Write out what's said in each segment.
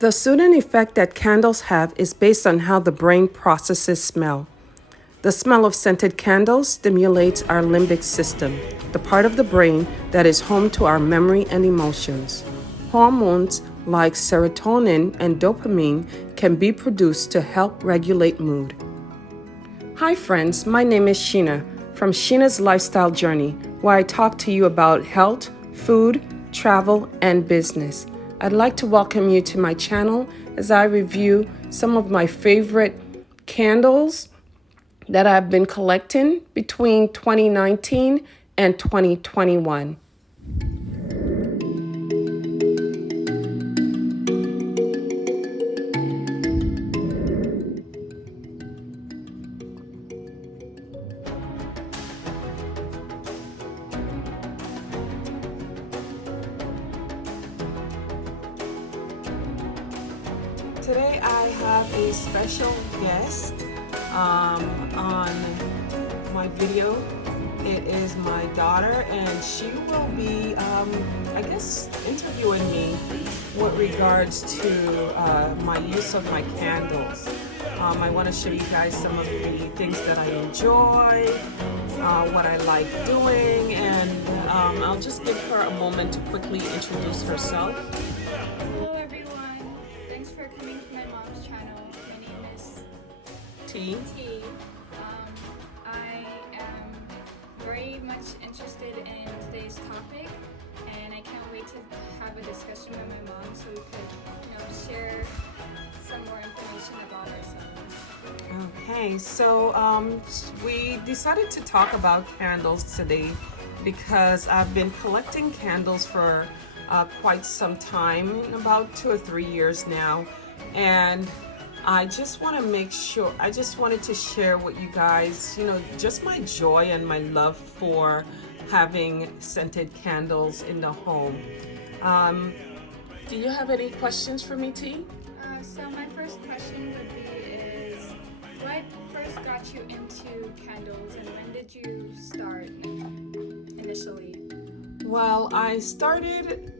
The soothing effect that candles have is based on how the brain processes smell. The smell of scented candles stimulates our limbic system, the part of the brain that is home to our memory and emotions. Hormones like serotonin and dopamine can be produced to help regulate mood. Hi friends, my name is Sheena from Sheena's Lifestyle Journey, where I talk to you about health, food, travel, and business. I'd like to welcome you to my channel as I review some of my favorite candles that I've been collecting between 2019 and 2021. Today I have a special guest on my video. It is my daughter, and she will be, I guess, interviewing me with regards to my use of my candles. I want to show you guys some of the things that I enjoy, what I like doing, and I'll just give her a moment to quickly introduce herself. Hello everyone, thanks for coming to my mom's channel. My name is T. I am very much interested in today's topic, and I can't wait to have a discussion with my mom so we could, share some more information about ourselves. Okay, so we decided to talk about candles today because I've been collecting candles for quite some time, about 2 or 3 years now, and I just want to make sure, I just wanted to share with you guys, just my joy and my love for having scented candles in the home. Do you have any questions for me, T? So my first question would be is, what first got you into candles, and when did you start initially? Well, I started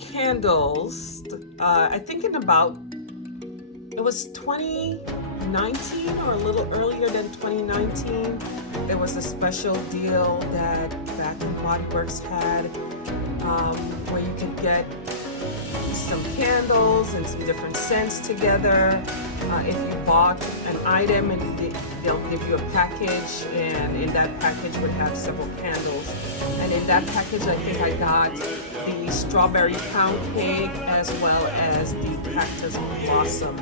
candles, I think it was 2019 or a little earlier than 2019. There was a special deal that Bath and Body Works had where you could get some candles and some different scents together. If you bought an item, and they'll give you a package, and in that package would have several candles. And in that package, I think I got the strawberry pound cake as well as the cactus blossom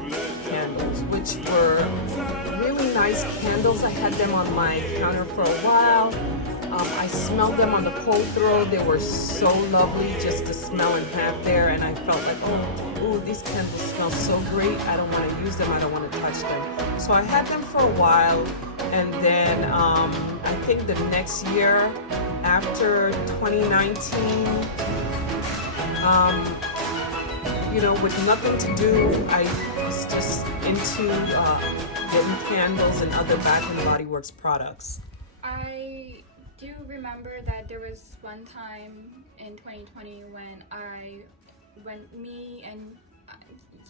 candles, which were really nice candles. I had them on my counter for a while. I smelled them on the cold throw. They were so lovely just to smell and have there, and I felt like, oh, these candles smell so great. I don't want to use them. I don't want to touch them. So I had them for a while, and then I think the next year, after 2019, with nothing to do, I was just into getting candles and other Bath and Body Works products. I do remember that there was one time in 2020 when me and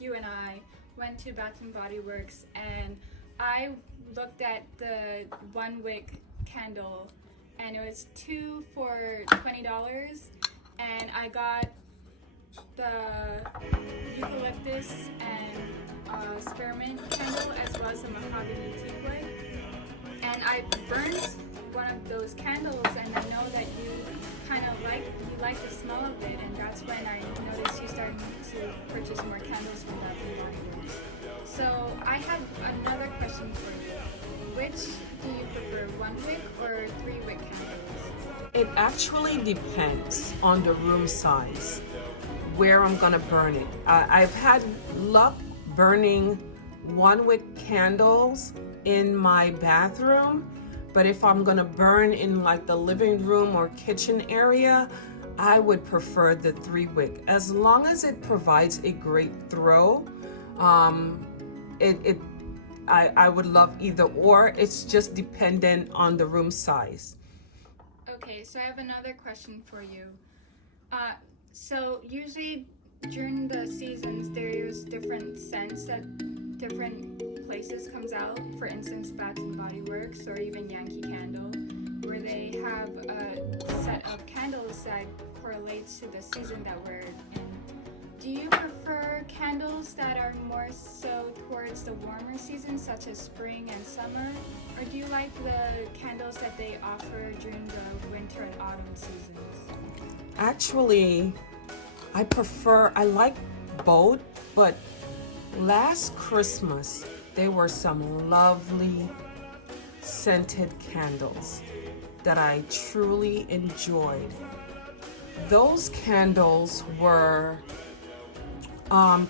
you and I went to Bath and Body Works, and I looked at the 1 wick candle, and it was 2 for $20, and I got the eucalyptus and spearmint candle as well as the mahogany teakwood, and I burned one of those candles, and I know that you kind of like the smell of it, and that's when I noticed you starting to purchase more candles from Bath and Body Works. So I have another question for you. Which do you prefer, 1 wick or 3 wick candles? It actually depends on the room size, where I'm gonna burn it. I've had luck burning 1 wick candles in my bathroom, but if I'm gonna burn in like the living room or kitchen area, I would prefer the 3 wick. As long as it provides a great throw, I would love either or. It's just dependent on the room size. Okay, so I have another question for you. So usually during the seasons, there's different scents that different places comes out. For instance, Bath and Body Works or even Yankee Candle, where they have a set of candles that correlates to the season that we're in. Do you prefer candles that are more so towards the warmer seasons, such as spring and summer? Or do you like the candles that they offer during the winter and autumn seasons? Actually, I like both, but last Christmas, there were some lovely scented candles that I truly enjoyed. Those candles were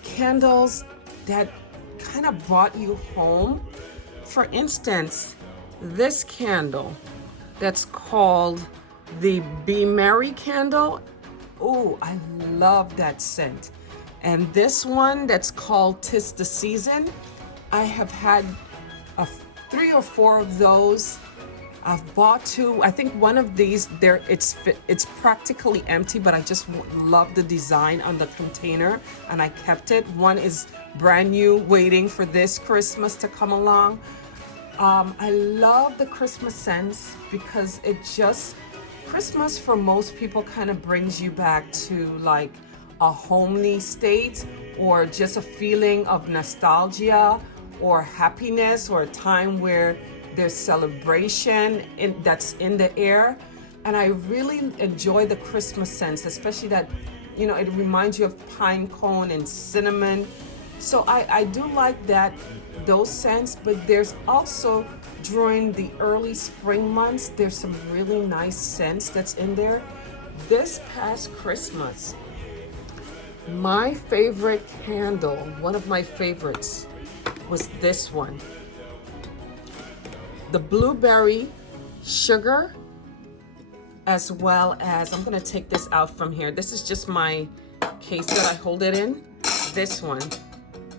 candles that kind of brought you home. For instance, this candle that's called the Be Merry candle. Oh, I love that scent. And this one that's called 'Tis the Season. I have had 3 or 4 of those. I've bought 2. I think one of these there it's practically empty, but I just love the design on the container and I kept it. One is brand new, waiting for this Christmas to come along. I love the Christmas scents because Christmas for most people kind of brings you back to like a homely state or just a feeling of nostalgia or happiness or a time where there's celebration that's in the air. And I really enjoy the Christmas scents, especially that, it reminds you of pine cone and cinnamon. So I do like those scents, but there's also during the early spring months, there's some really nice scents that's in there. This past Christmas, my favorite candle, one of my favorites, was this one. The blueberry sugar, as well as, I'm gonna take this out from here. This is just my case that I hold it in. This one,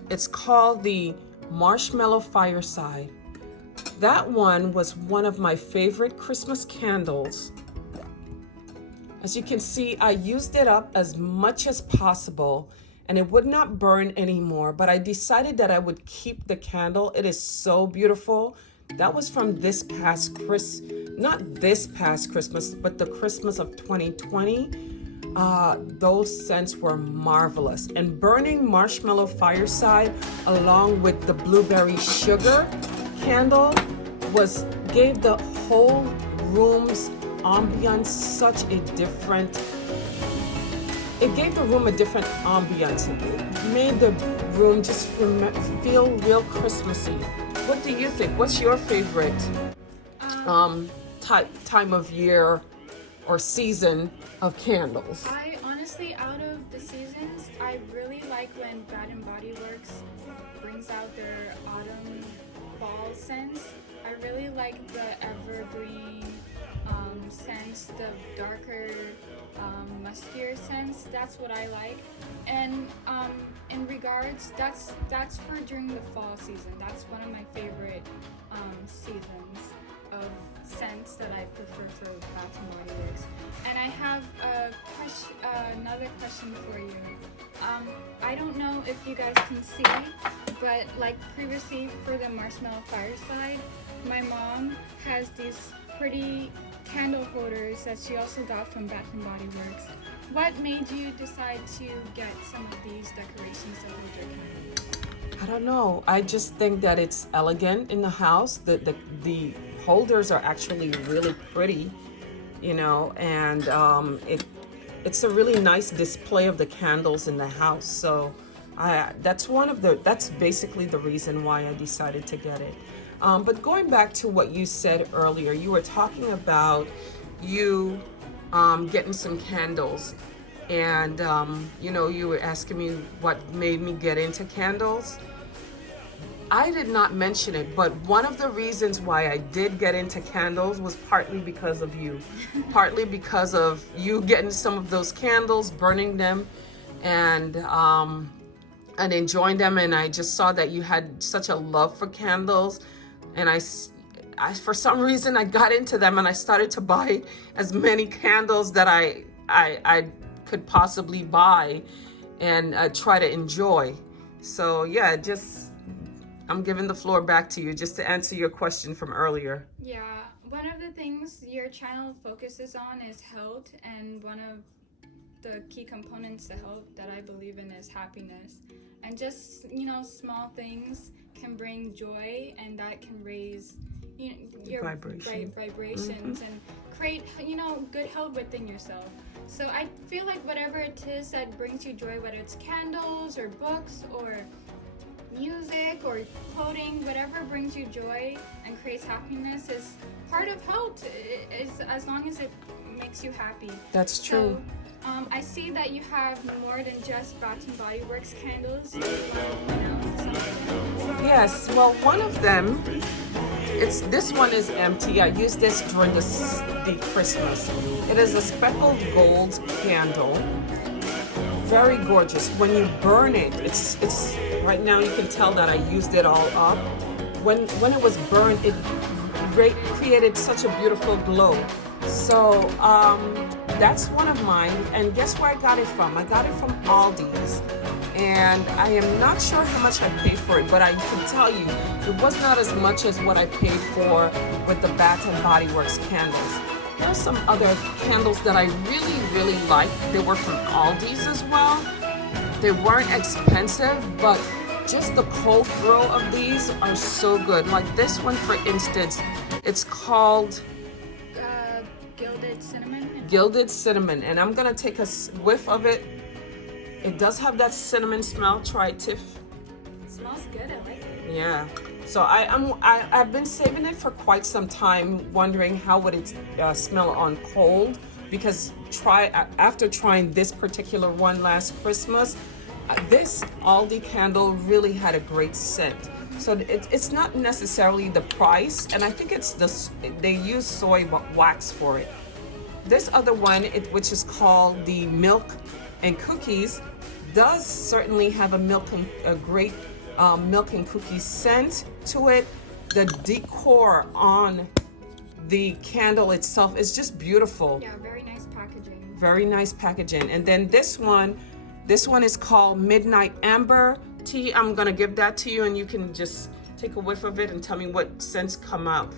it's called the Marshmallow Fireside. That one was one of my favorite Christmas candles. As you can see, I used it up as much as possible and it would not burn anymore, but I decided that I would keep the candle. It is so beautiful. That was from not this past Christmas, but the Christmas of 2020. Those scents were marvelous. And burning Marshmallow Fireside along with the blueberry sugar candle gave the whole room's ambiance it gave the room a different ambiance. It made the room just feel real Christmassy. What do you think? What's your favorite time of year or season of candles? I honestly, out of the seasons, I really like when Bath and Body Works brings out their autumn fall scents. I really like the evergreen scents, the darker, muskier scents. That's what I like. And in regards, that's for during the fall season. That's one of my favorite seasons of scents that I prefer for Bath and Body Works. And I have another question for you. I don't know if you guys can see, but like previously for the Marshmallow Fireside, my mom has these pretty candle holders that she also got from Bath and Body Works. What made you decide to get some of these decorations to hold your candles? I don't know. I just think that it's elegant in the house. The holders are actually really pretty, and it's a really nice display of the candles in the house. So that's basically the reason why I decided to get it. But going back to what you said earlier, you were talking about you getting some candles, and you were asking me what made me get into candles. I did not mention it, but one of the reasons why I did get into candles was partly because of you. Partly because of you getting some of those candles, burning them, and enjoying them. And I just saw that you had such a love for candles. And I for some reason, I got into them and I started to buy as many candles that I could possibly buy. and try to enjoy. So yeah, just I'm giving the floor back to you just to answer your question from earlier. Yeah, one of the things your channel focuses on is health, and one of the key components to health that I believe in is happiness. And just, small things can bring joy, and that can raise your vibrations and create, good health within yourself. So I feel like whatever it is that brings you joy, whether it's candles or books or music or clothing, whatever brings you joy and creates happiness is part of health, is as long as it makes you happy. That's true. So, I see that you have more than just Bath and Body Works candles. Yes, well, one of them, this one is empty. I used this during the Christmas. It is a speckled gold candle. Very gorgeous. When you burn it, it's right now you can tell that I used it all up. When it was burned, it created such a beautiful glow. So that's one of mine. And guess where I got it from? I got it from Aldi's. And I am not sure how much I paid for it, but I can tell you it was not as much as what I paid for with the Bath and Body Works candles. There are some other candles that I really, really like. They were from Aldi's as well. They weren't expensive, but just the cold throw of these are so good. Like this one, for instance, it's called Gilded Cinnamon. Gilded Cinnamon, and I'm gonna take a whiff of it. It does have that cinnamon smell. Try it, Tiff. It smells good. I like it. Yeah. So I've been saving it for quite some time, wondering how would it smell on cold. Because after trying this particular one last Christmas, this Aldi candle really had a great scent. So it's not necessarily the price, and I think it's they use soy wax for it. This other one, which is called the Milk and Cookies, does certainly have a great milk and cookie scent to it. The decor on the candle itself is just beautiful. Yeah, very nice packaging. Very nice packaging. And then this one is called Midnight Amber. T, I'm gonna give that to you, and you can just take a whiff of it and tell me what scents come out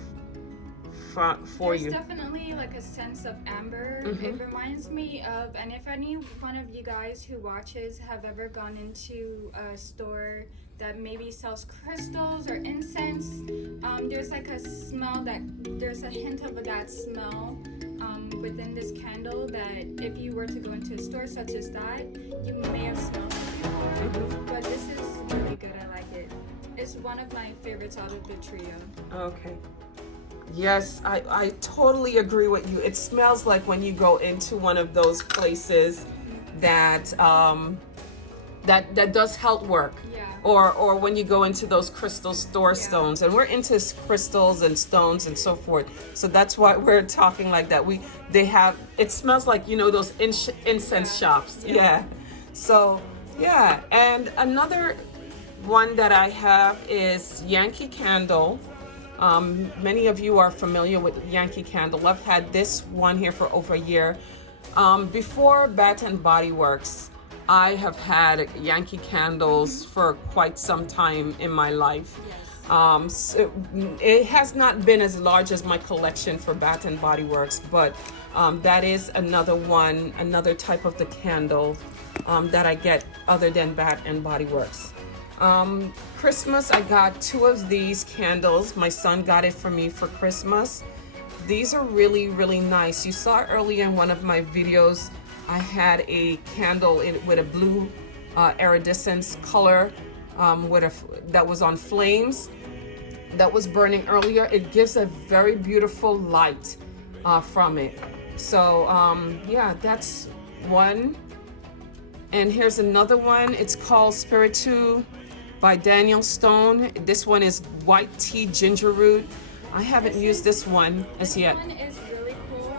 for you. There's definitely like a sense of amber. It reminds me of, and if any one of you guys who watches have ever gone into a store that maybe sells crystals or incense, there's like a smell there's a hint of that smell within this candle that if you were to go into a store such as that, you may have smelled it before. But this is really good. I like it. It's one of my favorites out of the trio. Okay. Yes, I totally agree with you. It smells like when you go into one of those places that that does health work. Yeah. Or when you go into those crystal stones, and we're into crystals and stones and so forth. So that's why we're talking like that. It smells like, those incense shops. Yeah. So yeah, and another one that I have is Yankee Candle. Many of you are familiar with Yankee Candle. I've had this one here for over a year. Before Bath and Body Works, I have had Yankee Candles for quite some time in my life. So it has not been as large as my collection for Bath and Body Works, but that is another type of the candle that I get other than Bath and Body Works. Christmas, I got 2 of these candles. My son got it for me for Christmas. These are really, really nice. You saw earlier in one of my videos, I had a candle with a blue iridescence color that was on flames that was burning earlier. It gives a very beautiful light from it. So yeah, that's one. And here's another one. It's called Spiritu by Daniel Stone. This one is white tea ginger root. I haven't used this one as yet. This one is really cool.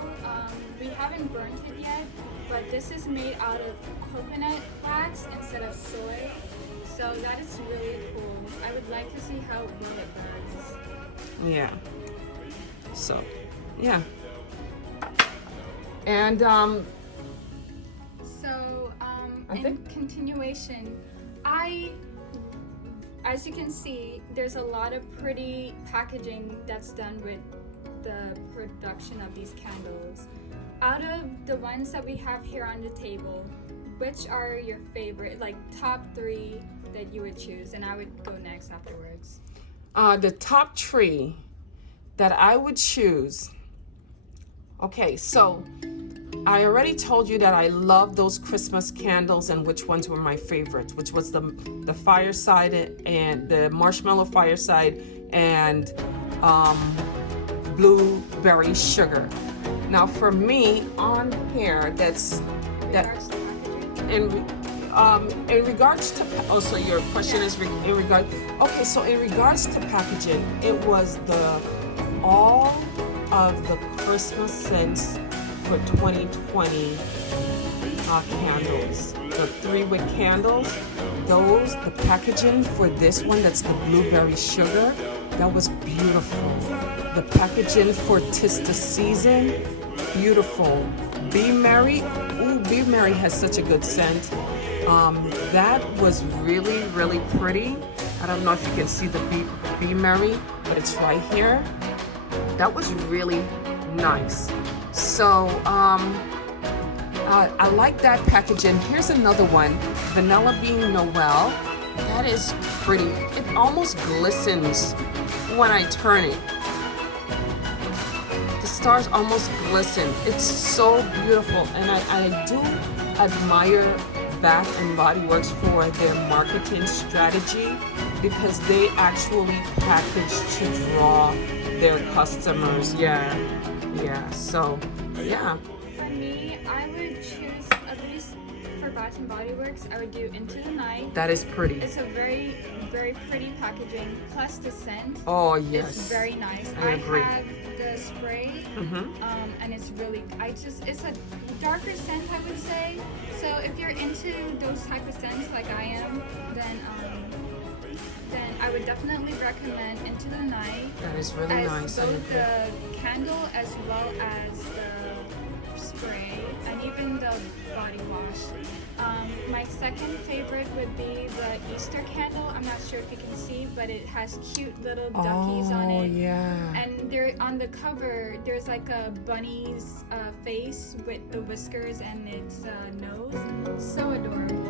We haven't burnt it yet, but this is made out of coconut flax instead of soy. So that is really cool. I would like to see how well it burns. Yeah. So, yeah. And in continuation, as you can see, there's a lot of pretty packaging that's done with the production of these candles. Out of the ones that we have here on the table, which are your favorite, like top 3 that you would choose? And I would go next afterwards. The top 3 that I would choose. Okay, so I already told you that I love those Christmas candles and which ones were my favorites, which was the fireside and the marshmallow fireside and blueberry sugar. Now for me on here, in regards to so your question is in regard. Okay, so in regards to packaging, it was all of the Christmas scents for 2020 candles, the 3-wick candles. The packaging for this one, that's the blueberry sugar, that was beautiful. The packaging for 'Tis the Season, beautiful. Be Merry, ooh, Be Merry has such a good scent. That was really, really pretty. I don't know if you can see the Be Merry, but it's right here. That was really nice. So I like that packaging. Here's another one, Vanilla Bean Noel. That is pretty. It almost glistens when I turn it. The stars almost glisten. It's so beautiful, and I do admire Bath and Body Works for their marketing strategy, because they actually package to draw their customers. Yeah. So, yeah. For me, I would choose, at least for Bath and Body Works, I would do Into the Night. That is pretty. It's a very, very pretty packaging, plus the scent. Oh, yes. It's very nice. I agree. have the spray, and it's really, it's a darker scent, I would say. So if you're into those type of scents like I am, then I would definitely recommend Into the Night. That is really nice. Both the candle as well as the spray and even the body wash. My second favorite would be the Easter candle. I'm not sure if you can see, but it has cute little duckies on it. Oh, yeah. And there on the cover, there's like a bunny's face with the whiskers and its nose. So adorable.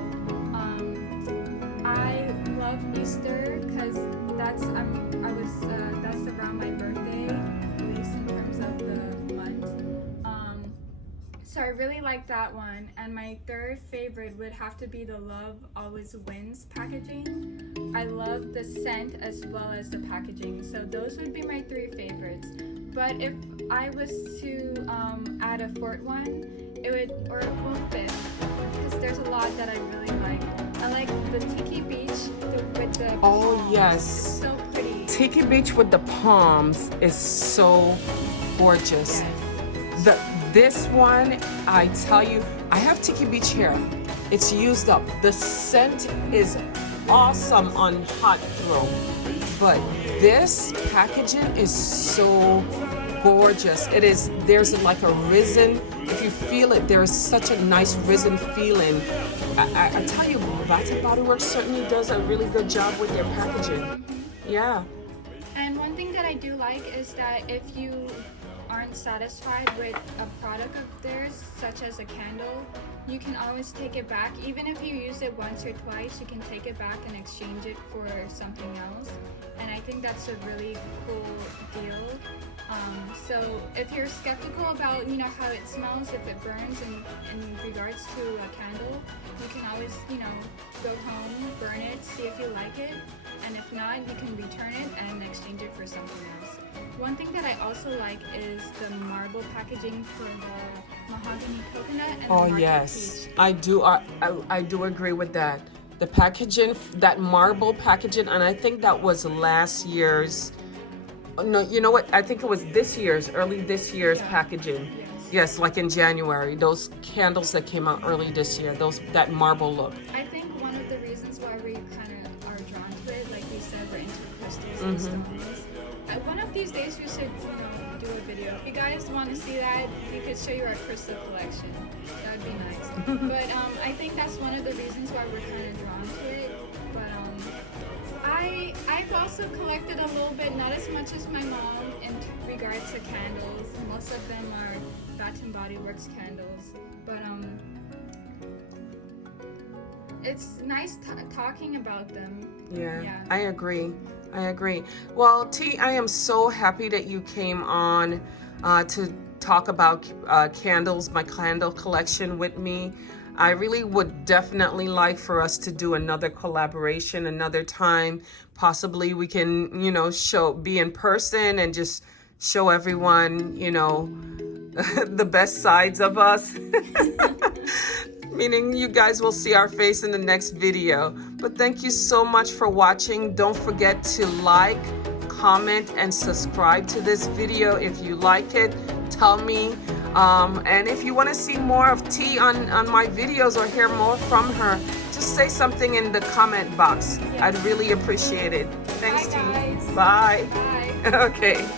I love Easter because that's around my birthday, at least in terms of the month. So I really like that one. And my third favorite would have to be the Love Always Wins packaging. I love the scent as well as the packaging. So those would be my 3 favorites. But if I was to add a 4th one, fifth, because there's a lot that I really like. I like the Tiki Beach with the palms. Yes. It's so pretty. Tiki Beach with the palms is so gorgeous. Yes. This one, I tell you, I have Tiki Beach here. It's used up. The scent is awesome on hot throw, but this packaging is so gorgeous. There's like a resin. If you feel it, there is such a nice resin feeling. I tell you, Bath and Body Works certainly does a really good job with their packaging. Yeah. And one thing that I do like is that if you aren't satisfied with a product of theirs, such as a candle, you can always take it back. Even if you use it once or twice, you can take it back and exchange it for something else. And I think that's a really cool deal. So if you're skeptical about how it smells, if it burns in regards to a candle, you can always go home, burn it, see if you like it, and if not, you can return it and exchange it for something else. One thing that I also like is the marble packaging for the mahogany coconut and the marble peach. I do agree with that. The packaging, that marble packaging, and I think that was last year's. No, you know what? I think it was early this year's packaging. Yes, like in January. Those candles that came out early this year, that marble look. I think one of the reasons why we kind of are drawn to it, like we said, we're into crystals and stones. One of these days we should, do a video. If you guys want to see that, we could show you our crystal collection. That would be nice. But I think that's one of the reasons why we're kind of drawn to it. But I've also collected a little bit, not as much as my mom, in regards to candles. Most of them are Bath and Body Works candles. But it's nice talking about them. Yeah, I agree. Well, T, I am so happy that you came on to talk about candles, my candle collection with me. I really would definitely like for us to do another collaboration another time. Possibly we can, be in person and just show everyone, the best sides of us. Meaning you guys will see our face in the next video. But thank you so much for watching. Don't forget to like, comment, and subscribe to this video if you like it. Tell me. And if you want to see more of T on my videos or hear more from her, just say something in the comment box. I'd really appreciate it. Thanks, Bye, T. guys. Bye. Bye. Okay.